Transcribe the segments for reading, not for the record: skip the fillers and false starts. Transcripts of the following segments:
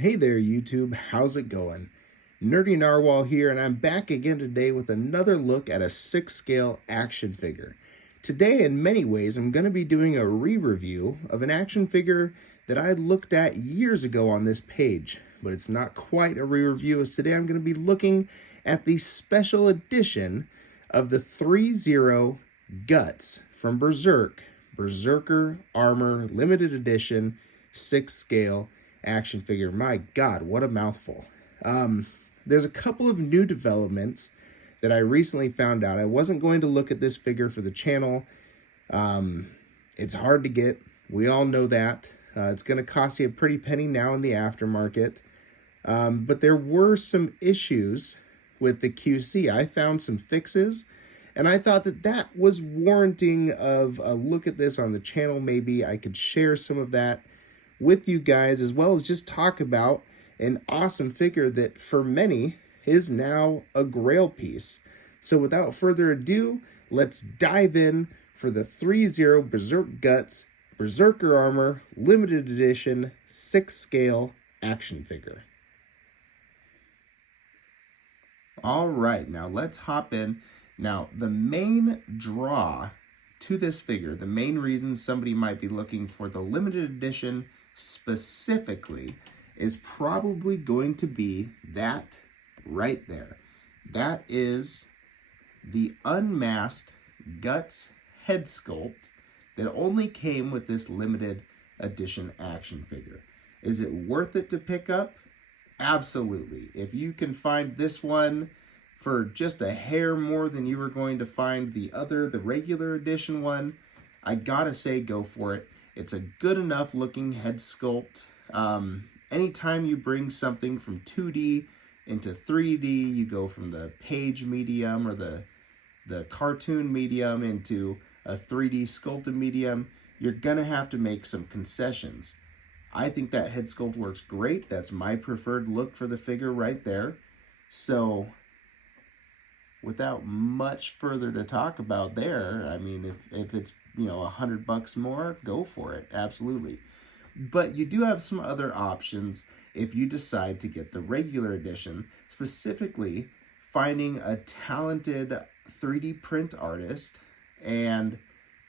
Hey there, YouTube. How's it going? Nerdy Narwhal here, and I'm back again today with another look at a 6-scale action figure. Today, in many ways, I'm going to be doing a re-review of an action figure that I looked at years ago on this page, but it's not quite a re-review, as today I'm going to be looking at the special edition of the Threezero Guts from Berserk, Berserker Armor Limited Edition 6-scale action figure. My God, what a mouthful. There's a couple of new developments that I recently found out. I wasn't going to look at this figure for the channel. It's hard to get. We all know that. It's going to cost you a pretty penny now in the aftermarket. But there were some issues with the QC. I found some fixes, and I thought that that was warranting of a look at this on the channel. Maybe I could share some of that with you guys, as well as just talk about an awesome figure that for many is now a grail piece. So without further ado, let's dive in for the Threezero Berserker Guts Berserker Armor Limited Edition 6-scale action figure. All right, now let's hop in. Now, the main draw to this figure, the main reason somebody might be looking for the limited edition specifically, is probably going to be that right there. That is the unmasked Guts head sculpt that only came with this limited edition action figure. Is it worth it to pick up? Absolutely. If you can find this one for just a hair more than you were going to find the regular edition one, I gotta say, go for it. It's a good enough looking head sculpt. Anytime you bring something from 2D into 3D, you go from the page medium or the cartoon medium into a 3D sculpted medium, you're gonna have to make some concessions. I think that head sculpt works great. That's my preferred look for the figure right there. So without much further to talk about there, I mean, if it's, $100 more, go for it, absolutely. But you do have some other options if you decide to get the regular edition, specifically finding a talented 3D print artist and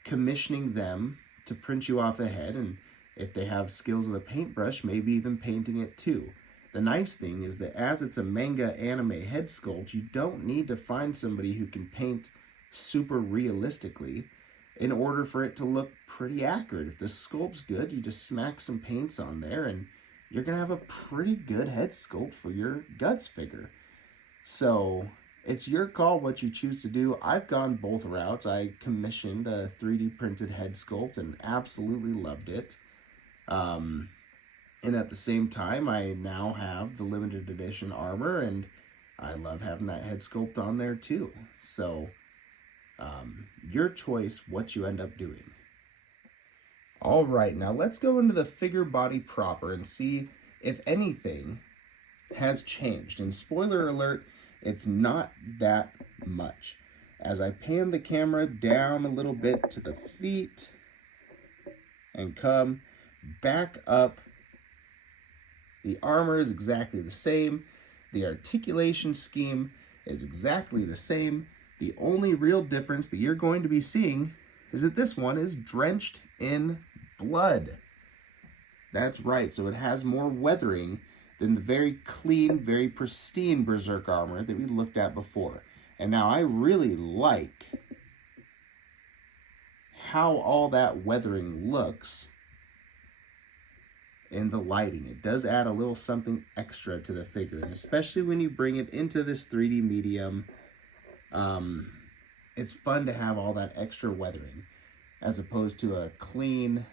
commissioning them to print you off a head, and if they have skills with a paintbrush, maybe even painting it too. The nice thing is that as it's a manga anime head sculpt, you don't need to find somebody who can paint super realistically in order for it to look pretty accurate. If the sculpt's good, you just smack some paints on there and you're going to have a pretty good head sculpt for your Guts figure. So it's your call what you choose to do. I've gone both routes. I commissioned a 3D printed head sculpt and absolutely loved it. And at the same time, I now have the limited edition armor, and I love having that head sculpt on there too. So your choice what you end up doing. All right, now let's go into the figure body proper and see if anything has changed. And spoiler alert, it's not that much. As I pan the camera down a little bit to the feet and come back up, the armor is exactly the same. The articulation scheme is exactly the same. The only real difference that you're going to be seeing is that this one is drenched in blood. That's right, so it has more weathering than the very clean, very pristine Berserk armor that we looked at before. And now I really like how all that weathering looks in the lighting. It does add a little something extra to the figure, and especially when you bring it into this 3D medium, it's fun to have all that extra weathering as opposed to a clean,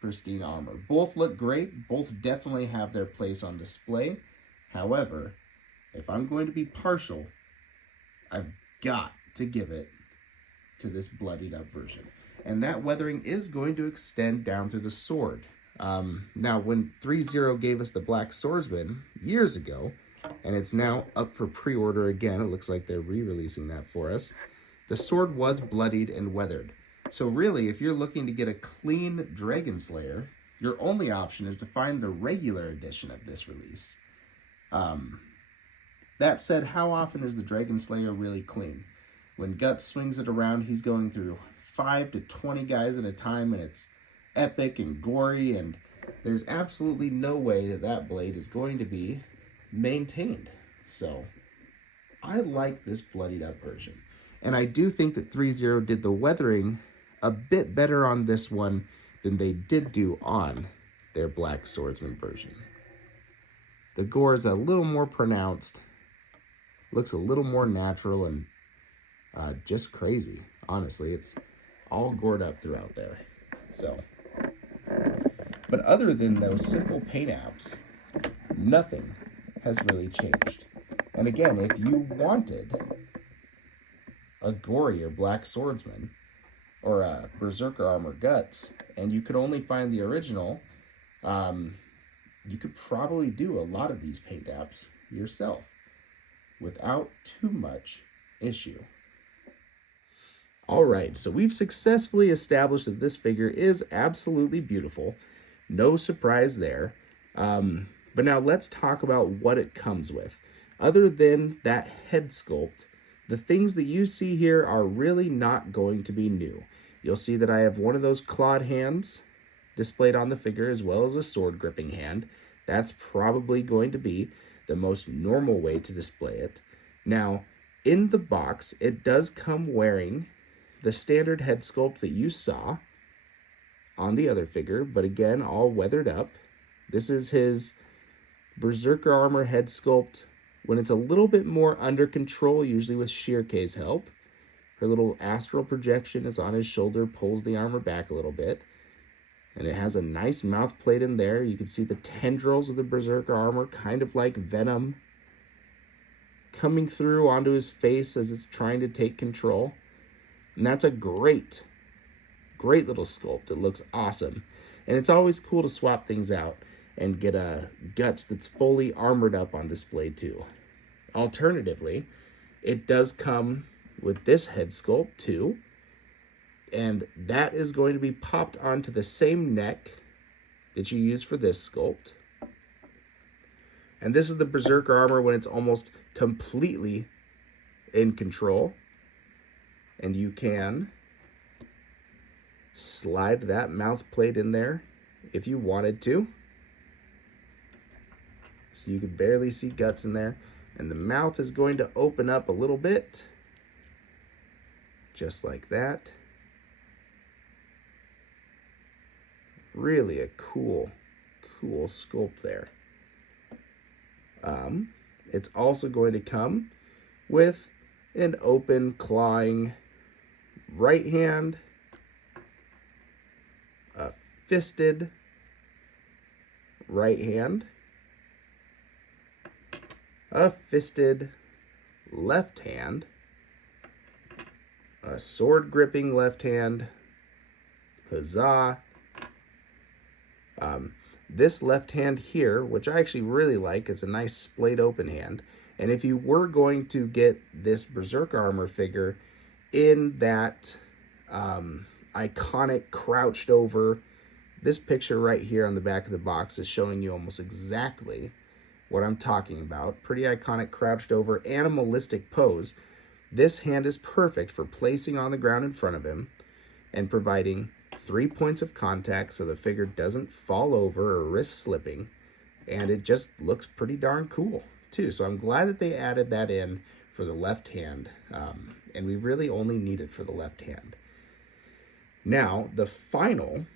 pristine armor. Both look great. Both definitely have their place on display. However, if I'm going to be partial, I've got to give it to this bloodied up version. And that weathering is going to extend down through the sword. Now, when Threezero gave us the Black Swordsman years ago, and it's now up for pre-order again, it looks like they're re-releasing that for us, the sword was bloodied and weathered. So really, if you're looking to get a clean Dragon Slayer, your only option is to find the regular edition of this release. That said, how often is the Dragon Slayer really clean? When Guts swings it around, he's going through 5 to 20 guys at a time, and it's epic and gory, and there's absolutely no way that that blade is going to be maintained. So I like this bloodied up version. And I do think that Threezero did the weathering a bit better on this one than they did do on their Black Swordsman version. The gore is a little more pronounced, looks a little more natural, and just crazy. Honestly, it's all gored up throughout there. So, but other than those simple paint apps, nothing has really changed. And again, if you wanted a gorier Black Swordsman or a Berserker Armor Guts, and you could only find the original, you could probably do a lot of these paint apps yourself without too much issue. All right, so we've successfully established that this figure is absolutely beautiful. No surprise there. But now let's talk about what it comes with. Other than that head sculpt, the things that you see here are really not going to be new. You'll see that I have one of those clawed hands displayed on the figure, as well as a sword gripping hand. That's probably going to be the most normal way to display it. Now, in the box, it does come wearing the standard head sculpt that you saw on the other figure, but again, all weathered up. This is his Berserker Armor head sculpt when it's a little bit more under control, usually with Shirkei's help. Her little astral projection is on his shoulder, pulls the armor back a little bit. And it has a nice mouth plate in there. You can see the tendrils of the Berserker armor, kind of like venom, coming through onto his face as it's trying to take control. And that's a great little sculpt. It looks awesome. And it's always cool to swap things out and get a Guts that's fully armored up on display too. Alternatively, it does come with this head sculpt too, and that is going to be popped onto the same neck that you use for this sculpt. And this is the Berserker armor when it's almost completely in control, and you can slide that mouth plate in there if you wanted to. So you can barely see Guts in there, and the mouth is going to open up a little bit, just like that. Really a cool sculpt there. It's also going to come with an open clawing right hand, a fisted right hand, a fisted left hand, a sword gripping left hand, huzzah. This left hand here, which I actually really like, is a nice splayed open hand. And if you were going to get this Berserker armor figure in that iconic crouched over, this picture right here on the back of the box is showing you almost exactly what I'm talking about. Pretty iconic crouched over animalistic pose. This hand is perfect for placing on the ground in front of him and providing 3 points of contact so the figure doesn't fall over or risk slipping, and it just looks pretty darn cool too. So I'm glad that they added that in for the left hand, and we really only need it for the left hand. Now, the final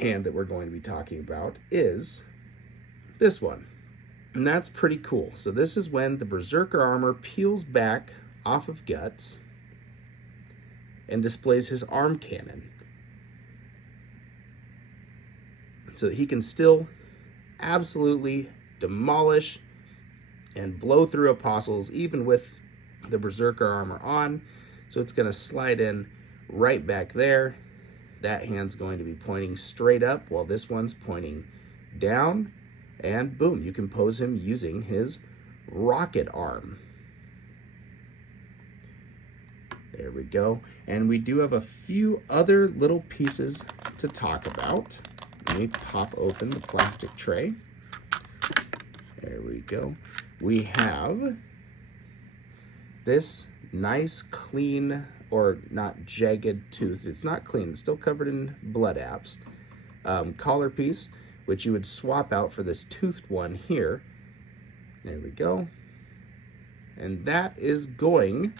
hand that we're going to be talking about is this one, and that's pretty cool. So this is when the Berserker armor peels back off of Guts and displays his arm cannon, so that he can still absolutely demolish and blow through apostles even with the Berserker armor on. So it's going to slide in right back there. That hand's going to be pointing straight up while this one's pointing down. And boom, you can pose him using his rocket arm. There we go. And we do have a few other little pieces to talk about. Let me pop open the plastic tray. There we go. We have this nice, clean, or not jagged tooth. It's not clean. It's still covered in blood apps. Collar piece, which you would swap out for this toothed one here. There we go. And that is going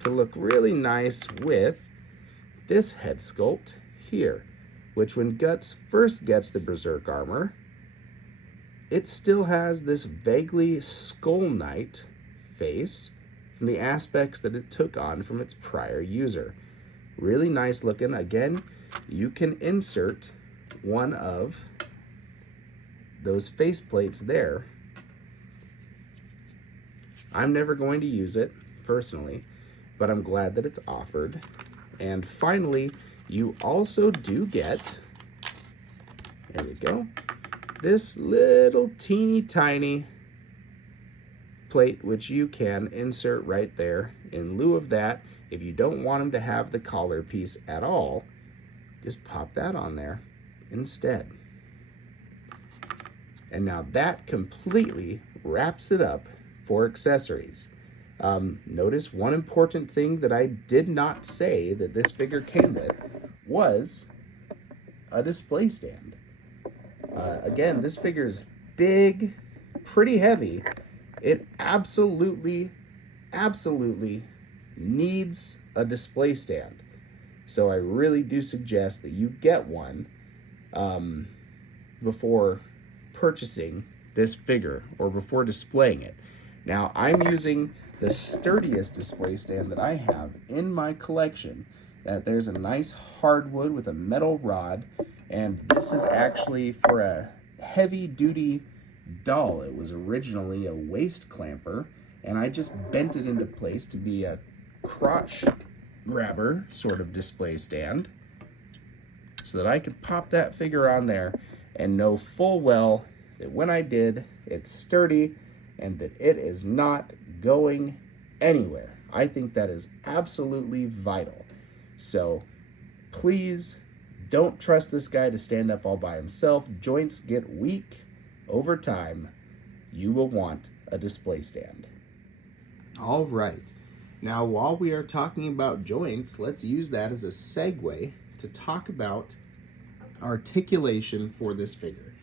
to look really nice with this head sculpt here, which when Guts first gets the Berserk armor, it still has this vaguely Skull Knight face from the aspects that it took on from its prior user. Really nice looking. Again, you can insert one of those face plates there. I'm never going to use it personally, but I'm glad that it's offered. And finally, you also do get, there we go, this little teeny tiny plate, which you can insert right there. In lieu of that, if you don't want them to have the collar piece at all, just pop that on there instead. And now that completely wraps it up for accessories. Notice one important thing that I did not say that this figure came with was a display stand. Again, this figure is big, pretty heavy. It absolutely needs a display stand. So I really do suggest that you get one before purchasing this figure or before displaying it. Now, I'm using the sturdiest display stand that I have in my collection. That there's a nice hardwood with a metal rod, and this is actually for a heavy-duty doll. It was originally a waist clamper, and I just bent it into place to be a crotch grabber sort of display stand so that I could pop that figure on there and know full well that when I did, it's sturdy and that it is not going anywhere. I think that is absolutely vital. So please don't trust this guy to stand up all by himself. Joints get weak over time. You will want a display stand. All right. Now, while we are talking about joints, let's use that as a segue to talk about articulation for this figure.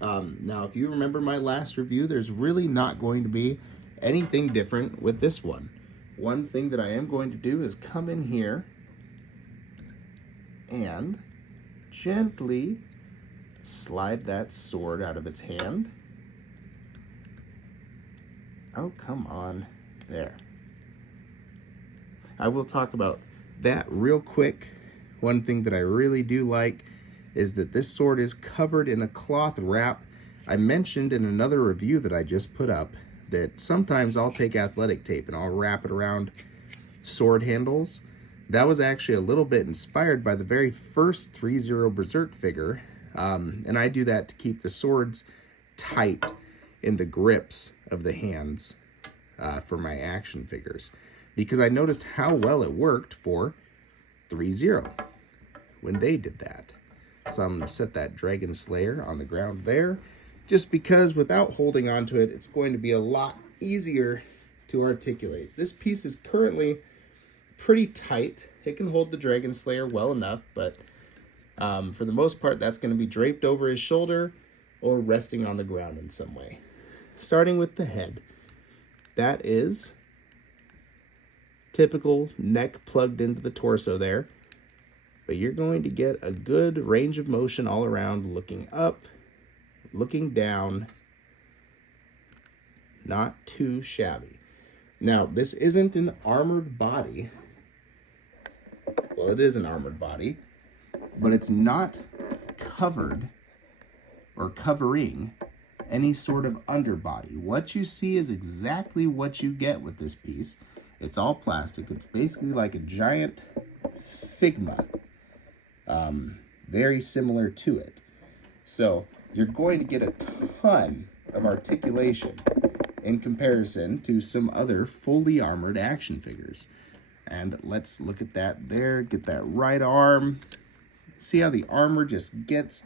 Now, if you remember my last review, there's really not going to be anything different with this one. One thing that I am going to do is come in here and gently slide that sword out of its hand. Oh, come on. There. I will talk about that real quick. One thing that I really do like is that this sword is covered in a cloth wrap. I mentioned in another review that I just put up that sometimes I'll take athletic tape and I'll wrap it around sword handles. That was actually a little bit inspired by the very first Threezero Berserk figure, and I do that to keep the swords tight in the grips of the hands for my action figures, because I noticed how well it worked for Threezero when they did that. So I'm going to set that Dragon Slayer on the ground there, just because without holding onto it, it's going to be a lot easier to articulate. This piece is currently pretty tight. It can hold the Dragon Slayer well enough, but for the most part, that's going to be draped over his shoulder or resting on the ground in some way. Starting with the head. That is typical neck plugged into the torso there. But you're going to get a good range of motion all around, looking up, looking down. Not too shabby. Now, this isn't an armored body. Well, it is an armored body, but it's not covered or covering any sort of underbody. What you see is exactly what you get with this piece. It's all plastic. It's basically like a giant Figma. Very similar to it. So you're going to get a ton of articulation in comparison to some other fully armored action figures. And let's look at that there. Get that right arm See how the armor just gets,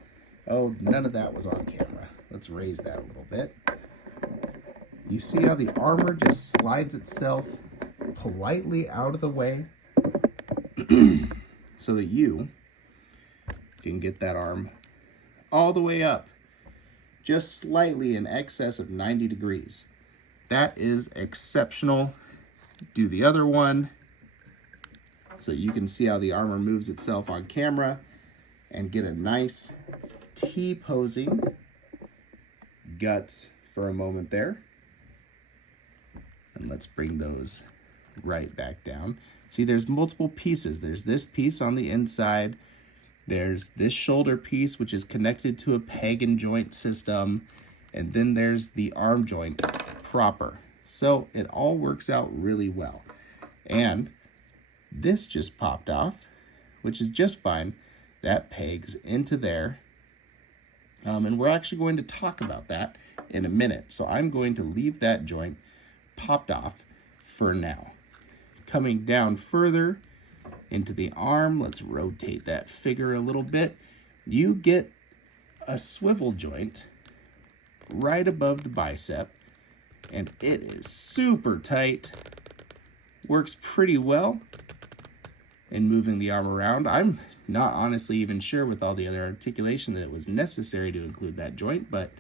oh, none of that was on camera. Let's raise that a little bit. You see how the armor just slides itself politely out of the way so that you can get that arm all the way up, just slightly in excess of 90 degrees. That is exceptional. Do the other one so you can see how the armor moves itself on camera and get a nice T-posing guts for a moment there. And let's bring those right back down. See, there's multiple pieces. There's this piece on the inside. There's this shoulder piece, which is connected to a peg and joint system. And then there's the arm joint proper. So it all works out really well. And this just popped off, which is just fine. That pegs into there. And we're actually going to talk about that in a minute. So I'm going to leave that joint popped off for now. Coming down further into the arm, let's rotate that figure a little bit. You get a swivel joint right above the bicep, and it is super tight. Works pretty well in moving the arm around. I'm not honestly even sure with all the other articulation that it was necessary to include that joint, but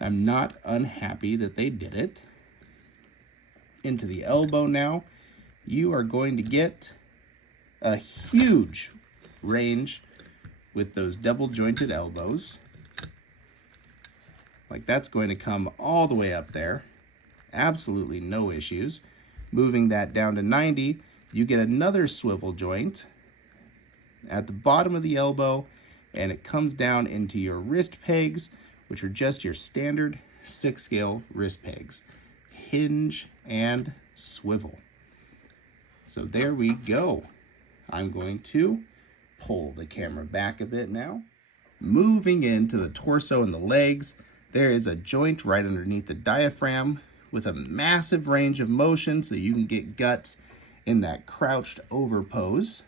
I'm not unhappy that they did it. Into the elbow now, you are going to get a huge range with those double jointed elbows. Like that's going to come all the way up there. Absolutely no issues. Moving that down to 90, you get another swivel joint at the bottom of the elbow, and it comes down into your wrist pegs, which are just your standard 6-scale wrist pegs. Hinge and swivel. So there we go. I'm going to pull the camera back a bit now. Moving into the torso and the legs, there is a joint right underneath the diaphragm with a massive range of motion so you can get guts in that crouched over pose,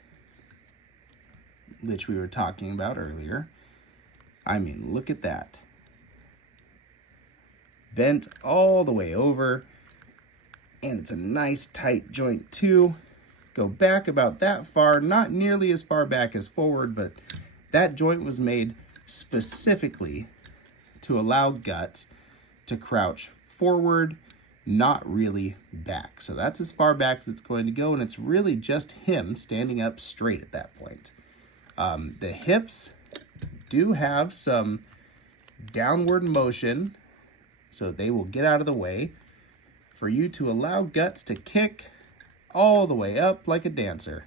which we were talking about earlier. I mean, look at that. Bent all the way over, and it's a nice tight joint too. Go back about that far, not nearly as far back as forward, but that joint was made specifically to allow guts to crouch forward, not really back. So that's as far back as it's going to go, and it's really just him standing up straight at that point. The hips do have some downward motion, so they will get out of the way for you to allow guts to kick all the way up like a dancer.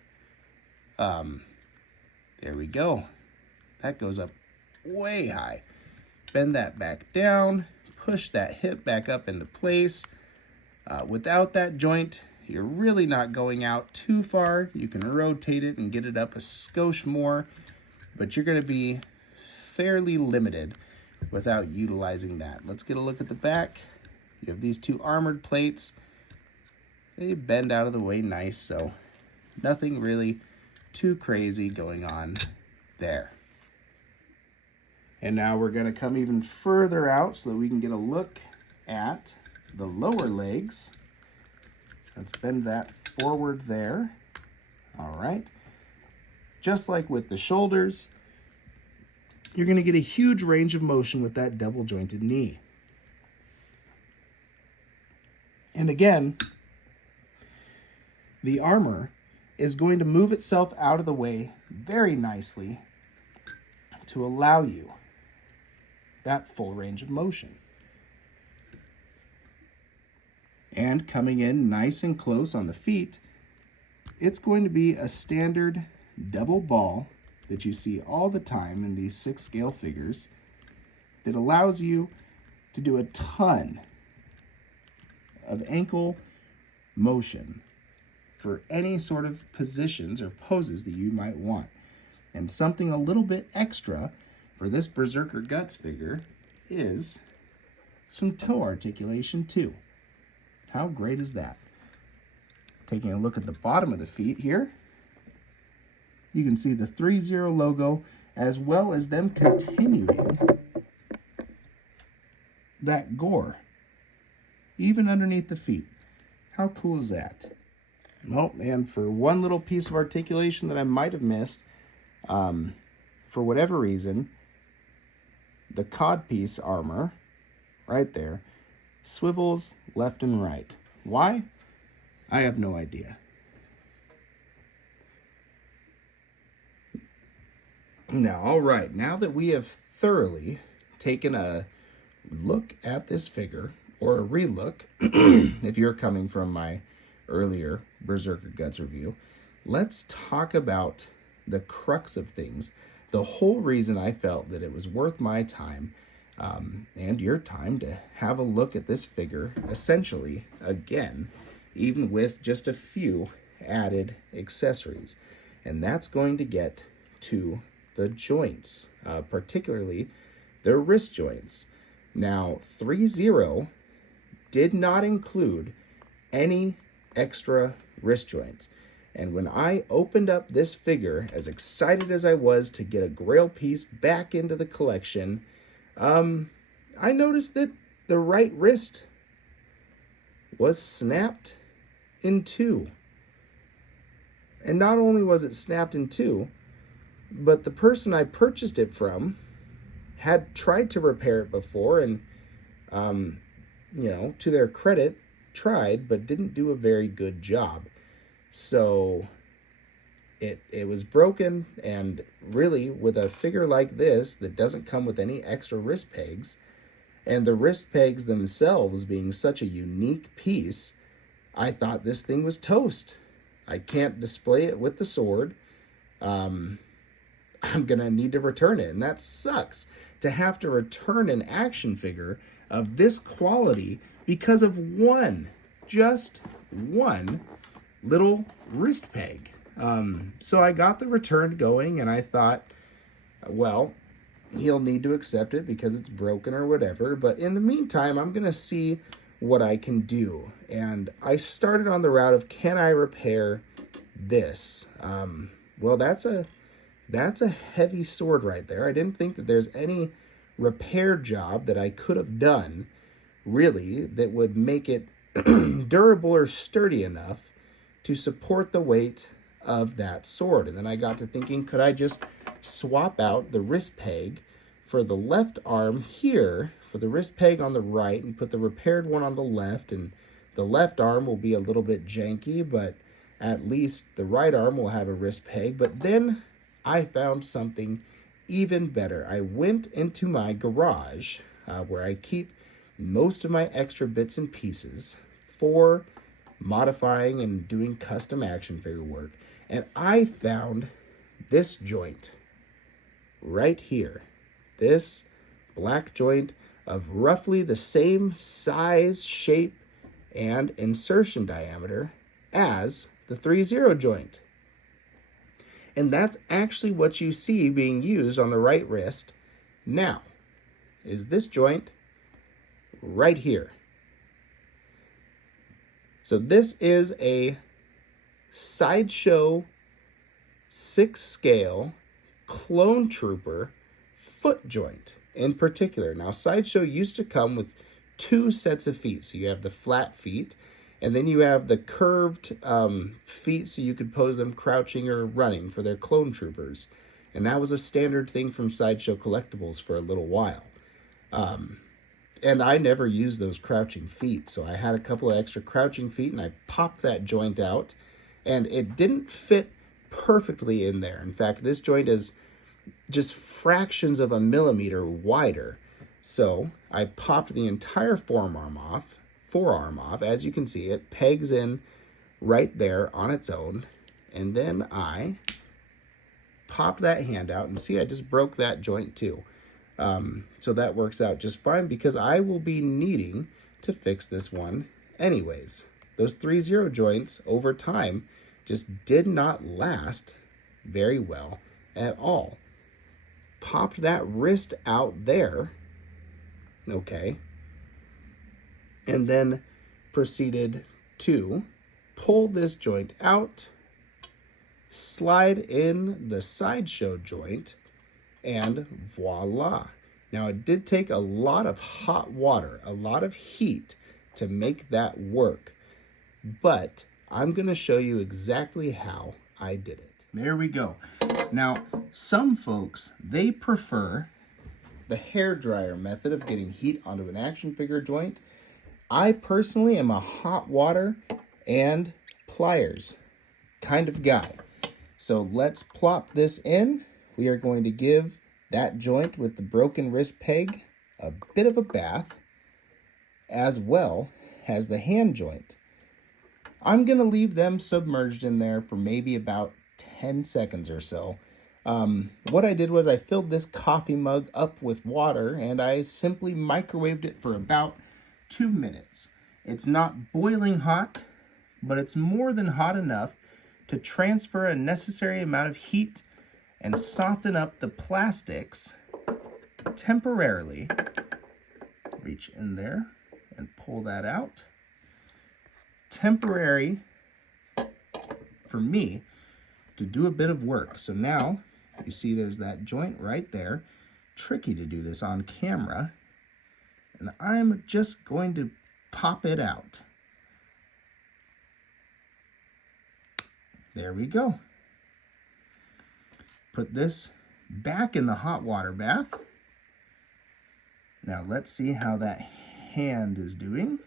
There we go. That goes up way high. Bend that back down, push that hip back up into place. Without that joint, you're really not going out too far. You can rotate it and get it up a skosh more, but you're going to be fairly limited without utilizing that. Let's get a look at the back. You have these two armored plates. They bend out of the way nice, so nothing really too crazy going on there. And now we're going to come even further out so that we can get a look at the lower legs. Let's bend that forward there. All right. Just like with the shoulders, you're going to get a huge range of motion with that double jointed knee. And again, the armor is going to move itself out of the way very nicely to allow you that full range of motion. And coming in nice and close on the feet, it's going to be a standard double ball that you see all the time in these 6-scale figures that allows you to do a ton of ankle motion for any sort of positions or poses that you might want. And something a little bit extra for this Berserker Guts figure is some toe articulation too. How great is that? Taking a look at the bottom of the feet here, You can see the Threezero logo, as well as them continuing that gore, even underneath the feet. How cool is that? Oh, and for one little piece of articulation that I might have missed, for whatever reason, the codpiece armor, right there, swivels left and right. Why? I have no idea. Now, all right, now that we have thoroughly taken a look at this figure, or a relook, if you're coming from my earlier Berserker Guts review, let's talk about the crux of things. The whole reason I felt that it was worth my time and your time to have a look at this figure, essentially, again, even with just a few added accessories. And that's going to get to the joints, particularly the wrist joints. Now, Threezero did not include any extra wrist joints. And when I opened up this figure, as excited as I was to get a grail piece back into the collection, I noticed that the right wrist was snapped in two. And not only was it snapped in two, but the person I purchased it from had tried to repair it before and, to their credit, tried, but didn't do a very good job. So it was broken, and really, with a figure like this that doesn't come with any extra wrist pegs, and the wrist pegs themselves being such a unique piece, I thought this thing was toast. I can't display it with the sword. I'm going to need to return it, and that sucks to have to return an action figure of this quality because of just one little wrist peg. So I got the return going, and I thought, well, he'll need to accept it because it's broken or whatever, but in the meantime, I'm going to see what I can do. And I started on the route of, can I repair this? Well, that's a heavy sword right there. I didn't think that there's any repair job that I could have done, really, that would make it durable or sturdy enough to support the weight of that sword. And then I got to thinking, could I just swap out the wrist peg for the left arm here, for the wrist peg on the right, and put the repaired one on the left, and the left arm will be a little bit janky, but at least the right arm will have a wrist peg. But then I found something even better. I went into my garage, where I keep most of my extra bits and pieces for modifying and doing custom action figure work, and I found this joint right here. This black joint of roughly the same size, shape, and insertion diameter as the Threezero joint. And that's actually what you see being used on the right wrist now, is this joint right here. So this is a Sideshow 6-scale clone trooper foot joint in particular. Now, Sideshow used to come with two sets of feet. So you have the flat feet, and then you have the curved feet so you could pose them crouching or running for their clone troopers. And that was a standard thing from Sideshow Collectibles for a little while. And I never used those crouching feet, so I had a couple of extra crouching feet, and I popped that joint out, and it didn't fit perfectly in there. In fact, this joint is just fractions of a millimeter wider. So I popped the entire forearm off. As you can see, it pegs in right there on its own, and then I popped that hand out, and see, I just broke that joint too. So that works out just fine because I will be needing to fix this one anyways. Those Threezero joints over time just did not last very well at all. Popped that wrist out there, okay, and then proceeded to pull this joint out, slide in the sideshow joint, and voila. Now, it did take a lot of hot water, a lot of heat to make that work, but I'm going to show you exactly how I did it. There we go. Now, some folks, they prefer the hairdryer method of getting heat onto an action figure joint. I personally am a hot water and pliers kind of guy. So let's plop this in. We are going to give that joint with the broken wrist peg a bit of a bath, as well as the hand joint. I'm going to leave them submerged in there for maybe about 10 seconds or so. What I did was I filled this coffee mug up with water and I simply microwaved it for about 2 minutes. It's not boiling hot, but it's more than hot enough to transfer a necessary amount of heat and soften up the plastics temporarily. Reach in there and pull that out. Temporary for me to do a bit of work. So now you see there's that joint right there. Tricky to do this on camera. And I'm just going to pop it out. There we go. Put this back in the hot water bath. Now let's see how that hand is doing.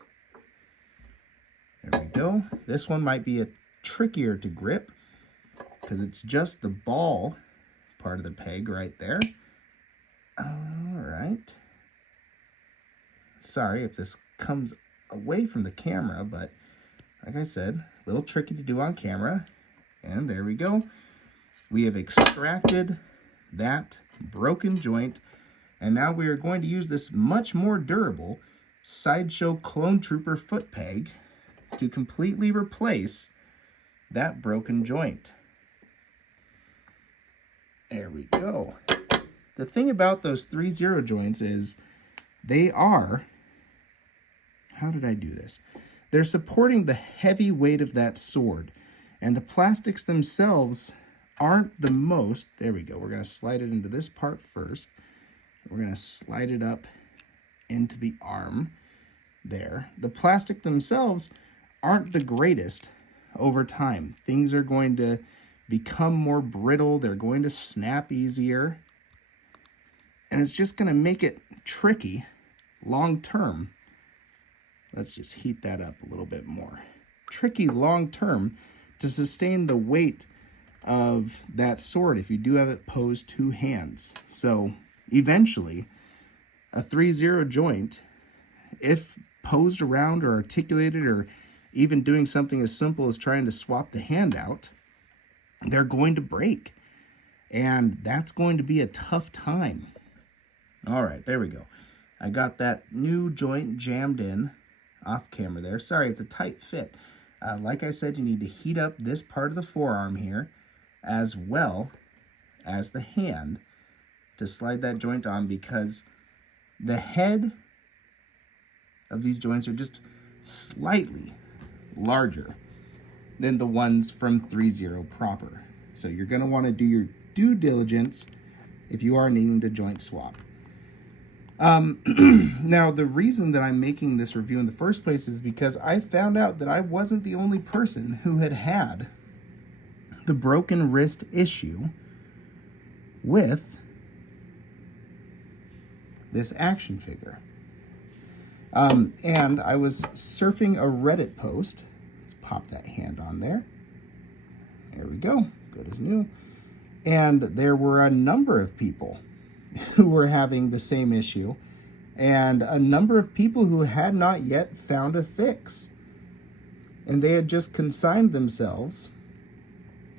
There we go. This one might be a trickier to grip because it's just the ball part of the peg right there. All right. Sorry if this comes away from the camera, but like I said, a little tricky to do on camera. And there we go. We have extracted that broken joint, and now we are going to use this much more durable Sideshow Clone Trooper foot peg to completely replace that broken joint. There we go. The thing about those Threezero joints is they are, how did I do this? They're supporting the heavy weight of that sword, and the plastics themselves aren't the most. There we go. We're going to slide it into this part first. We're going to slide it up into the arm there. The plastic themselves aren't the greatest over time. Things are going to become more brittle. They're going to snap easier. And it's just going to make it tricky long term. Let's just heat that up a little bit more. Tricky long term to sustain the weight of that sword if you do have it posed two hands. So eventually, a Threezero joint, if posed around or articulated or even doing something as simple as trying to swap the hand out, they're going to break. And that's going to be a tough time. All right, there we go. I got that new joint jammed in off camera there. Sorry, it's a tight fit. Like I said, you need to heat up this part of the forearm here as well as the hand to slide that joint on, because the head of these joints are just slightly larger than the ones from Threezero proper. So you're going to want to do your due diligence if you are needing to joint swap. Now, the reason that I'm making this review in the first place is because I found out that I wasn't the only person who had the broken wrist issue with this action figure. And I was surfing a Reddit post. Let's pop that hand on there. There we go. Good as new. And there were a number of people who were having the same issue, and a number of people who had not yet found a fix. And they had just consigned themselves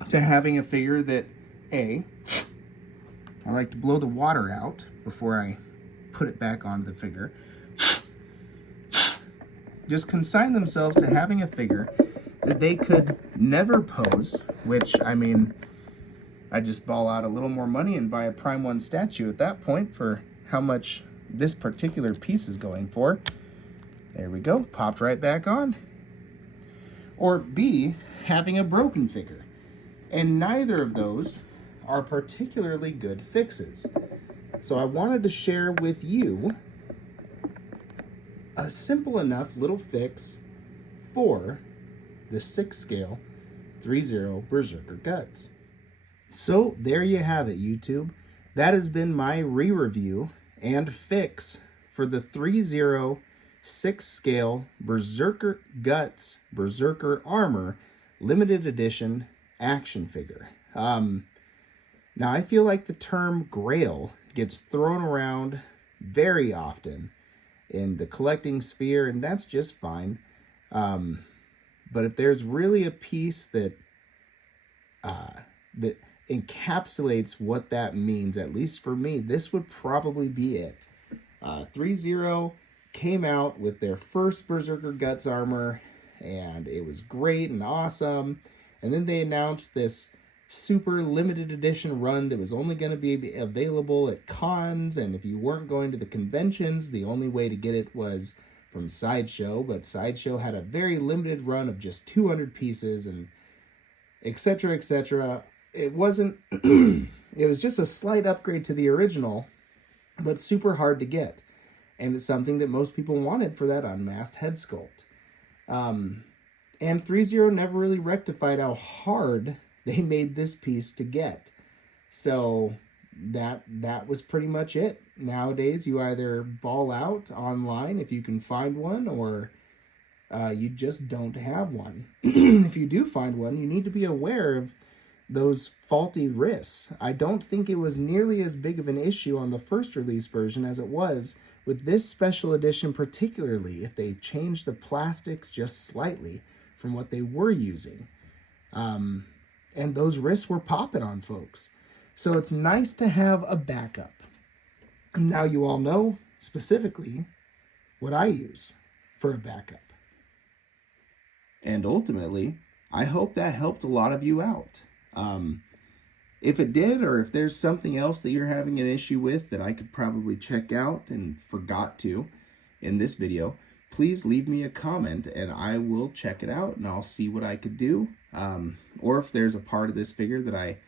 to having a figure that, I like to blow the water out before I put it back onto the figure. Just consigned themselves to having a figure that they could never pose, which, I mean, I just ball out a little more money and buy a Prime 1 statue at that point for how much this particular piece is going for. There we go, popped right back on. Or B, having a broken figure. And neither of those are particularly good fixes. So I wanted to share with you a simple enough little fix for the 6 scale Threezero Berserker Guts. So there you have it, YouTube. That has been my re-review and fix for the Threezero 6 scale Berserker Guts Berserker Armor limited edition action figure. Now I feel like the term grail gets thrown around very often in the collecting sphere, and that's just fine. But if there's really a piece that that encapsulates what that means, at least for me, this would probably be it. Threezero came out with their first Berserker Guts armor, and it was great and awesome. And then they announced this super limited edition run that was only going to be available at cons, and if you weren't going to the conventions, the only way to get it was from Sideshow, but Sideshow had a very limited run of just 200 pieces, and etc., etc. It wasn't, it was just a slight upgrade to the original, but super hard to get. And it's something that most people wanted for that unmasked head sculpt. And Threezero never really rectified how hard they made this piece to get. So that was pretty much it. Nowadays, you either ball out online if you can find one, or you just don't have one. If you do find one, you need to be aware of those faulty wrists. I don't think it was nearly as big of an issue on the first release version as it was with this special edition, particularly if they changed the plastics just slightly from what they were using. And those wrists were popping on folks. So it's nice to have a backup. Now you all know specifically what I use for a backup. And ultimately, I hope that helped a lot of you out. If it did, or if there's something else that you're having an issue with that I could probably check out and forgot to in this video, please leave me a comment and I will check it out and I'll see what I could do. Or if there's a part of this figure that I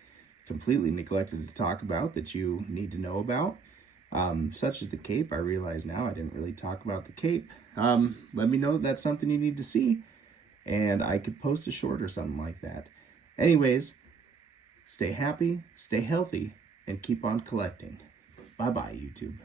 completely neglected to talk about that you need to know about, such as the cape. I realize now I didn't really talk about the cape. Let me know that that's something you need to see, and I could post a short or something like that. Anyways, stay happy, stay healthy, and keep on collecting. Bye-bye, YouTube.